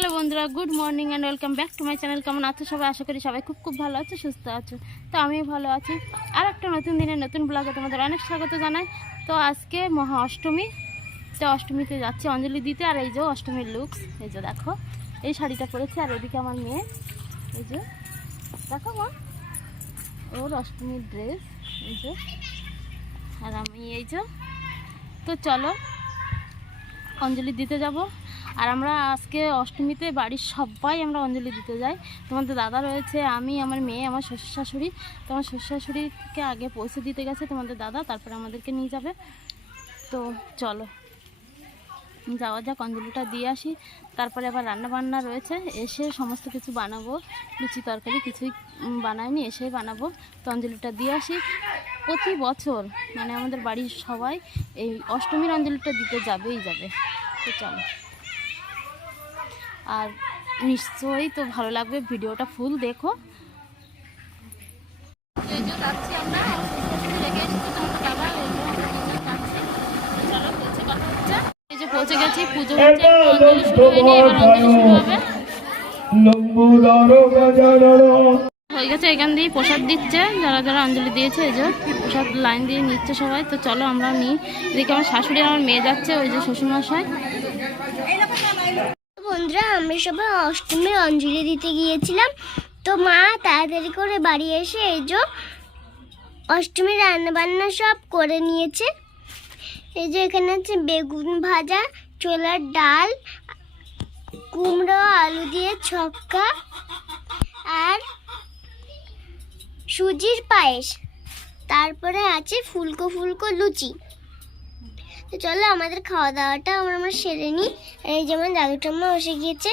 Hello বন্ধুরা, good morning and welcome back to my channel কেমন আছো সবাই? আশা করি সবাই খুব খুব ভালো আছো, সুস্থ আছো। তো আমিও ভালো আছি। আর একটা নতুন দিনের নতুন ব্লগে তোমাদের অনেক স্বাগত জানাই। তো আজকে মহা অষ্টমী, তো অষ্টমীতে যাচ্ছি অঞ্জলি দিতে। আর এই যে অষ্টমীর লুকস এই যে দেখো, এই শাড়িটা পরেছি। আর এদিকে আমার মেয়ে, এই যে, দেখো মা, ওর অষ্টমীর ড্রেস এই যে। আর আমি এই যে, তো চলো, অঞ্জলি দিতে যাব। আর আমরা আজকে অষ্টমীতে বাড়ির সবাই আমরা অঞ্জলি দিতে যাই। তোমাদের দাদা রয়েছে, আমি, আমার মেয়ে, আমার শ্বশুর শাশুড়ি। তোমার শ্বশুর শাশুড়িকে আগে পৌঁছে দিতে গেছে তোমাদের দাদা, তারপরে আমাদেরকে নিয়ে যাবে। তো চলো, যাওয়া যাক, অঞ্জলিটা দিয়ে আসি। তারপরে আবার রান্না বান্না রয়েছে, এসে সমস্ত কিছু বানাবো। লুচি তরকারি কিছুই বানাইনি, এসেই বানাবো। তো অঞ্জলিটা দিয়ে আসি। প্রতি বছর মানে আমাদের বাড়ির সবাই এই অষ্টমীর অঞ্জলিটা দিতে যাবেই যাবে। তো চলো। আর নিশ্চয়ই তো ভালো লাগবে ভিডিওটা ফুল দেখো। যাচ্ছি আমরা এই যে পৌঁছে গেছি পুজো হচ্ছে অঞ্জলি শুরু হয়নি এবার অঞ্জলি শুরু হবে। হয়ে গেছে এখান দিয়ে প্রসাদ দিচ্ছে যারা যারা অঞ্জলি দিয়েছে এই যে প্রসাদ লাইন দিয়ে নিচ্ছে সবাই। তো চলো আমরা নিই। এদিকে আমার শাশুড়ি আমার মেয়ে যাচ্ছে ওই যে শ্বশুরমশাই। বন্ধুরা, আমরা সবাই অষ্টমীর অঞ্জলি দিতে গিয়েছিলাম। তো মা, তাড়াতাড়ি করে বাড়ি এসে এই যে অষ্টমীর রান্নাবান্না সব করে নিয়েছে। এই যে এখানে আছে বেগুন ভাজা, ছোলার ডাল, কুমড়ো, আলু দিয়ে ছক্কা আর সুজির পায়েস। তারপরে আছে ফুলকো ফুলকো লুচি। তো চলো আমাদের খাওয়া দাওয়াটা আমরা আমরা সেরে নিই এই যেমন দাদু ঠাম্মা বসে গিয়েছে।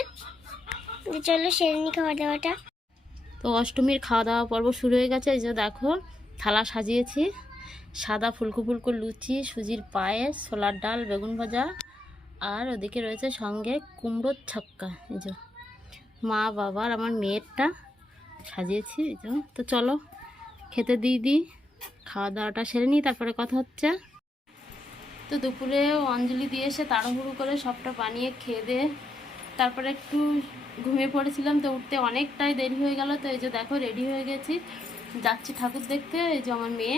তো চলো সেরে নিই খাওয়া দাওয়াটা। তো অষ্টমীর খাওয়া দাওয়া পর্ব শুরু হয়ে গেছে। এই যে দেখো, থালা সাজিয়েছি। সাদা ফুলকো ফুলকো লুচি, সুজির পায়েস, ছোলার ডাল, বেগুন ভাজা। আর ওদিকে রয়েছে সঙ্গে কুমড়োর ছক্কা। এই যে মা বাবার আমার মেয়েরটা সাজিয়েছি। এই যে, তো চলো খেতে দিই দিই। খাওয়া দাওয়াটা সেরে নিই তারপরে কথা হচ্ছে। তো দুপুরে অঞ্জলি দিয়ে এসে তাড়াহুড়ো করে সবটা বানিয়ে খেয়ে দিয়ে তারপরে একটু ঘুমিয়ে পড়েছিলাম তো উঠতে অনেকটাই দেরি হয়ে গেল। তো এই যে দেখো রেডি হয়ে গেছি। যাচ্ছি ঠাকুর দেখতে, এই যে আমার মেয়ে।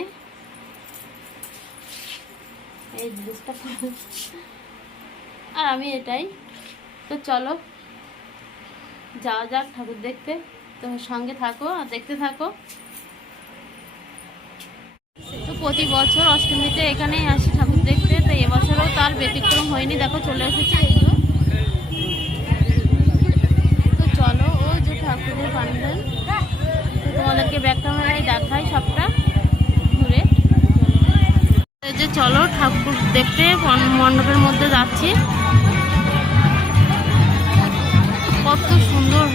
এই পরে। আর আমি এটাই। তো চলো, যাওয়া যাক ঠাকুর দেখতে। তো সঙ্গে থাকো আর দেখতে থাকো। তো প্রতি বছর অষ্টমীতে এখানেই ব্যতিক্রম হয়নি, দেখো চলে এসেছে এই যে। তো চলো, ও যে ঠাকুরের প্যান্ডেল তো তোমাদেরকে ব্যাক ক্যামেরায় দেখাই সবটা ঘুরে। যে চলো, ঠাকুর দেখতে মণ্ডপের মধ্যে যাচ্ছি। কত সুন্দর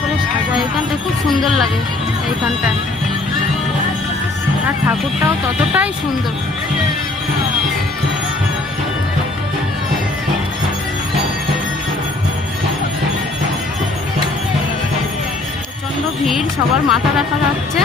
করে সাজায়, এখানটা খুব সুন্দর লাগে এইখানটা আর ঠাকুরটাও ততটাই সুন্দর। প্রচণ্ড ভিড় সবার মাথা দেখা যাচ্ছে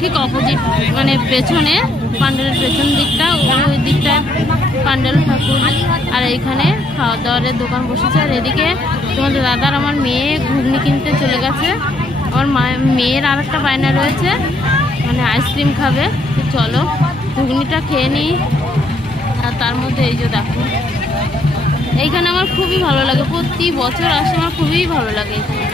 ঠিক অপোজিট মানে পেছনে প্যান্ডেলের পেছন দিকটা ওই দিকটা প্যান্ডেল ঠাকুর। আর এইখানে খাওয়া দাওয়ারের দোকান বসেছে। আর এদিকে তোমাদের দাদার আমার মেয়ে ঘুগনি কিনতে চলে গেছে। আমার মেয়ের আর একটা বায়না রয়েছে। মানে আইসক্রিম খাবে। চলো, ঘুগনিটা খেয়ে নিই। আর তার মধ্যে এই যে দেখো, এইখানে আমার খুবই ভালো লাগে। প্রতি বছর আসে, আমার খুবই ভালো লাগে এখানে।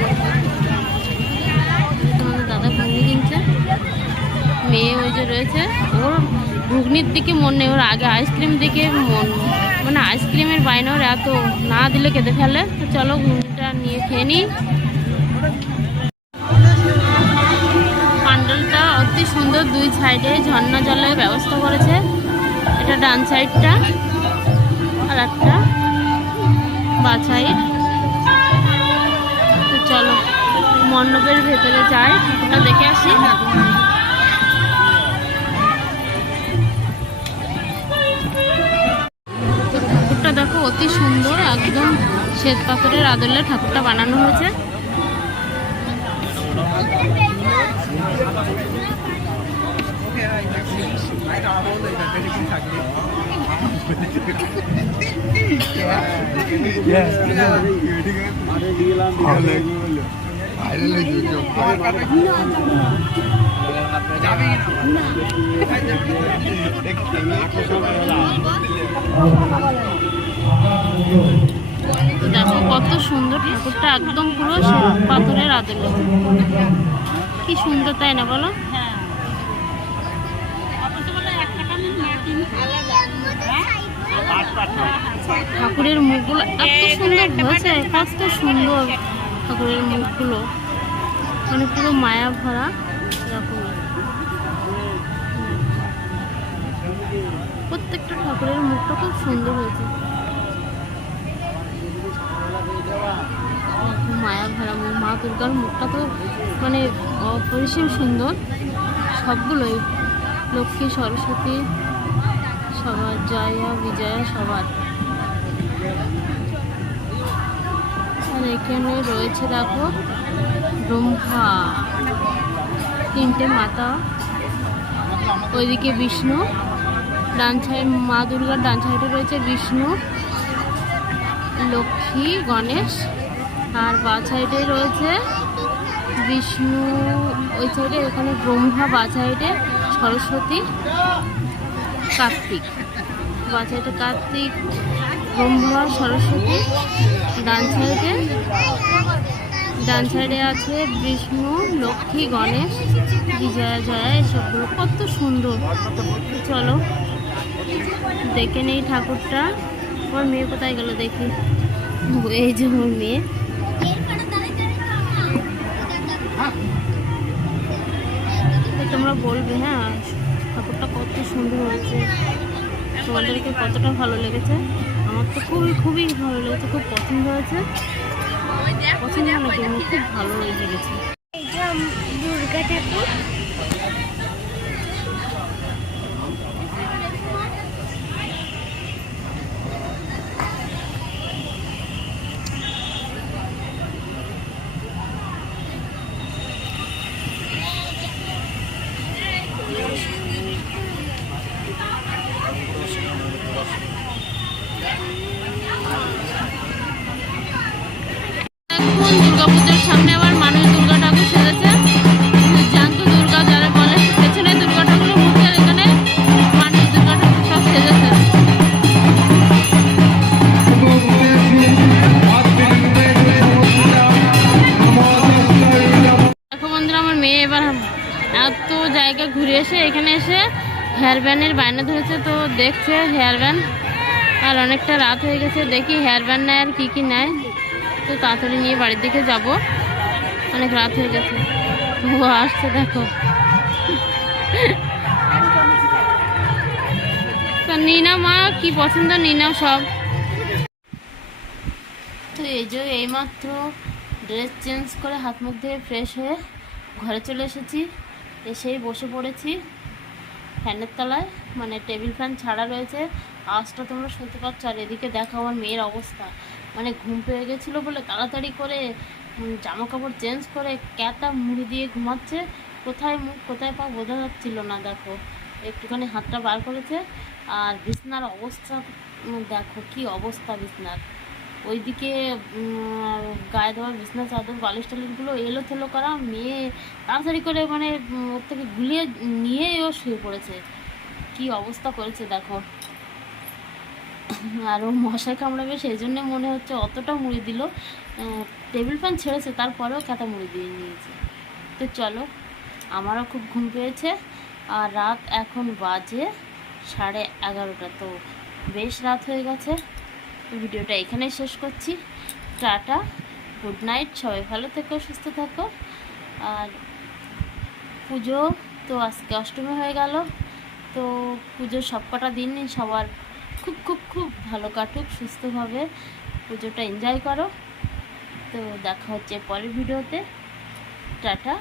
মেয়ে ওই যে রয়েছে, ওর ঘুগনির দিকে মন নেই, ওর আগে আইসক্রিম দিকে মন মানে আইসক্রিমের বাইনা ওর এত না দিলে কেঁদে ফেলে। তো চলো ঘুগনিটা নিয়ে খেয়ে নিই। প্যান্ডেলটা অতি সুন্দর দুই সাইডে ঝর্ণা জলের ব্যবস্থা করেছে। এটা ডান সাইডটা আর একটা বা সাইড। তো চলো মণ্ডপের ভেতরে যাই ওটা দেখে আসি। অতি সুন্দর একদম শ্বেত পাথরের আদলে ঠাকুরটা বানানো হয়েছে। দেখো কত সুন্দর ঠাকুরটা একদম পুরো পাথরের আদলে। কি সুন্দর তাই না বলো? ঠাকুরের মুখগুলো এত সুন্দর হয়েছে কত সুন্দর ঠাকুরের মুখগুলো। মানে পুরো মায়া ভরা এরকম। প্রত্যেকটা ঠাকুরের মুখটা খুব সুন্দর হয়েছে। দুর্গার মুখটা তো মানে অপরিসীম সুন্দর। সবগুলোই লক্ষ্মী, সরস্বতী, সবার জয়া, বিজয়া, সবার। আর এখানে রয়েছে দেখো ব্রহ্মা, তিনটে মাতা, ওইদিকে বিষ্ণু, ডান সাইড মা দুর্গার, ডান সাইডে রয়েছে বিষ্ণু, লক্ষ্মী, গণেশ আর বা সাইডে রয়েছে বিষ্ণু, ওই সাইডে এখানে ব্রহ্মা, বা সাইডে সরস্বতী, কার্তিক। বা সাইডে কার্তিক, ব্রহ্মা, সরস্বতী, ডান সাইডে ডান সাইডে আছে বিষ্ণু, লক্ষ্মী, গণেশ, বিজয়া, জয়া, এসবগুলো কত সুন্দর। চলো, দেখে নেই ঠাকুরটা। আমার মেয়ে কোথায় গেল দেখি। এই যে মেয়ে। তোমরা বলবে হ্যাঁ ঠাকুরটা কত সুন্দর হয়েছে। তোমাদেরকে কতটা ভালো লেগেছে? আমার তো খুবই খুবই ভালো লেগেছে, খুব পছন্দ হয়েছে। পছন্দ মানে আমার খুব ভালো লেগেছে। দুর্গা ঠাকুর। আমার মেয়ে এবার এত জায়গা ঘুরে এসে এখানে এসে হেয়ার ব্যান্ডের বায়না ধরেছে তো দেখছে হেয়ার ব্যান্ড আর অনেকটা রাত হয়ে গেছে, দেখি হেয়ার ব্যান্ড নেয় আর কী কী নেয়। তো তাড়াতাড়ি নিয়ে বাড়ির দিকে যাব। অনেক রাত হয়ে গেছে। ও আসছে, দেখো। তো নিনা মা, কি পছন্দ? নিনা সব। তো এই যে এইমাত্র ড্রেস চেঞ্জ করে হাত মুখ ধুয়ে ফ্রেশ হয়ে ঘরে চলে এসেছি। এসেই বসে পড়েছি। ফ্যানের তলায় মানে টেবিল ফ্যান ছাড়া রয়েছে। আওয়াজটা তোমরা শুনতে পাচ্ছ আর এদিকে দেখো আমার মেয়ের অবস্থা। মানে ঘুম পেয়ে গেছিল বলে তাড়াতাড়ি করে জামা কাপড় চেঞ্জ করে ক্যাটা মুড়ি দিয়ে ঘুমাচ্ছে। কোথায় মুখ, কোথায় পা বোঝা যাচ্ছিল না, দেখো। একটুখানি হাতটা বার করেছে। আর বিছনার অবস্থা দেখো কি অবস্থা বিছনার। ওইদিকে গায়ে দেওয়া বিছনা, চাদর, বালিশ টালিশগুলো এলো থেলো করা, মেয়ে তাড়াতাড়ি করে মানে ওর থেকে গুলিয়ে নিয়ে ও শুয়ে পড়েছে। কি অবস্থা করেছে দেখো। আর ও মশায় কামড়াবে সেই জন্য মনে হচ্ছে অতটা মুড়ি দিল। টেবিল ফ্যান ছেড়েছে, তারপরেও কাটা মুড়ি দিয়ে নিয়েছে। তো চলো, আমারও খুব ঘুম পেয়েছে। আর রাত এখন বাজে সাড়ে এগারোটা, তো বেশ রাত হয়ে গেছে। ভিডিওটা এখানেই শেষ করছি। টাটা, গুড নাইট, সবাই ভালো থেকো, সুস্থ থাকো। আর পুজো তো আজকে অষ্টমী হয়ে গেল, তো পুজোর সবকটা দিনই সবার খুব খুব খুব ভালো কাটুক, সুস্থভাবে পুজোটা এনজয় করো। তো দেখা হচ্ছে পরের ভিডিওতে। টাটা।